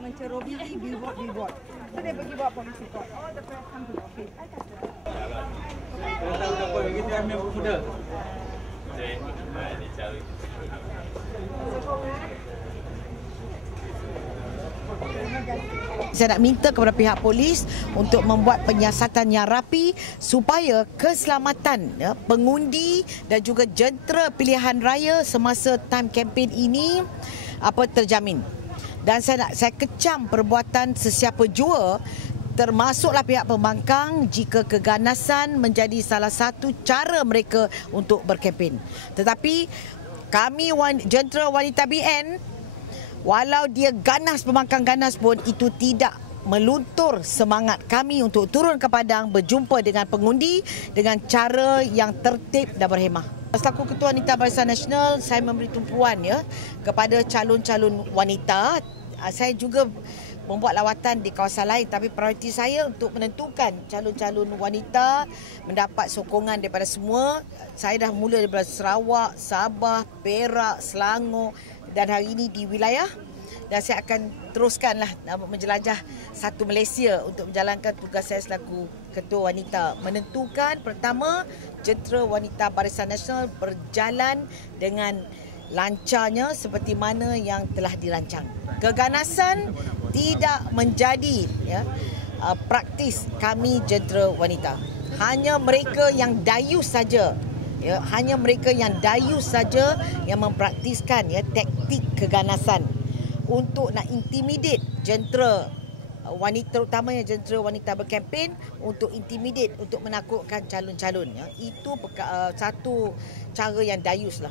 mencerobohi billboard billboard. So dia pergi buat police report. All the press come to the office. Tak dapat kita ambil buku dah. Saya nak minta kepada pihak polis untuk membuat penyiasatan yang rapi supaya keselamatan ya, pengundi dan juga jentera pilihan raya semasa time kempen ini apa terjamin. Dan saya nak saya kecam perbuatan sesiapa jua termasuklah pihak pembangkang jika keganasan menjadi salah satu cara mereka untuk berkempen. Tetapi kami jentera wanita BN Walau dia ganas pembangkang ganas pun itu tidak meluntur semangat kami untuk turun ke padang berjumpa dengan pengundi dengan cara yang tertib dan berhemah. Selaku Ketua Wanita Barisan Nasional, saya memberi tumpuan ya kepada calon-calon wanita. Ah, Saya juga membuat lawatan di kawasan lain tapi prioriti saya untuk menentukan calon-calon wanita mendapat sokongan daripada semua. Saya dah mula daripada Sarawak, Sabah, Perak, Selangor dan hari ini di wilayah dan saya akan teruskanlah menjelajah satu Malaysia untuk menjalankan tugas saya selaku ketua wanita menentukan pertama jentera wanita Barisan Nasional berjalan dengan lancarnya seperti mana yang telah dirancang. Keganasan tidak menjadi ya uh, praktis kami jentera wanita. Hanya mereka yang dayus saja ya hanya mereka yang dayus saja yang mempraktiskan ya taktik keganasan untuk nak intimidate jentera. Uh, wanita terutamanya jentera wanita berkempen untuk intimidate untuk menakutkan calon-calon. Ya itu uh, satu cara yang dayus lah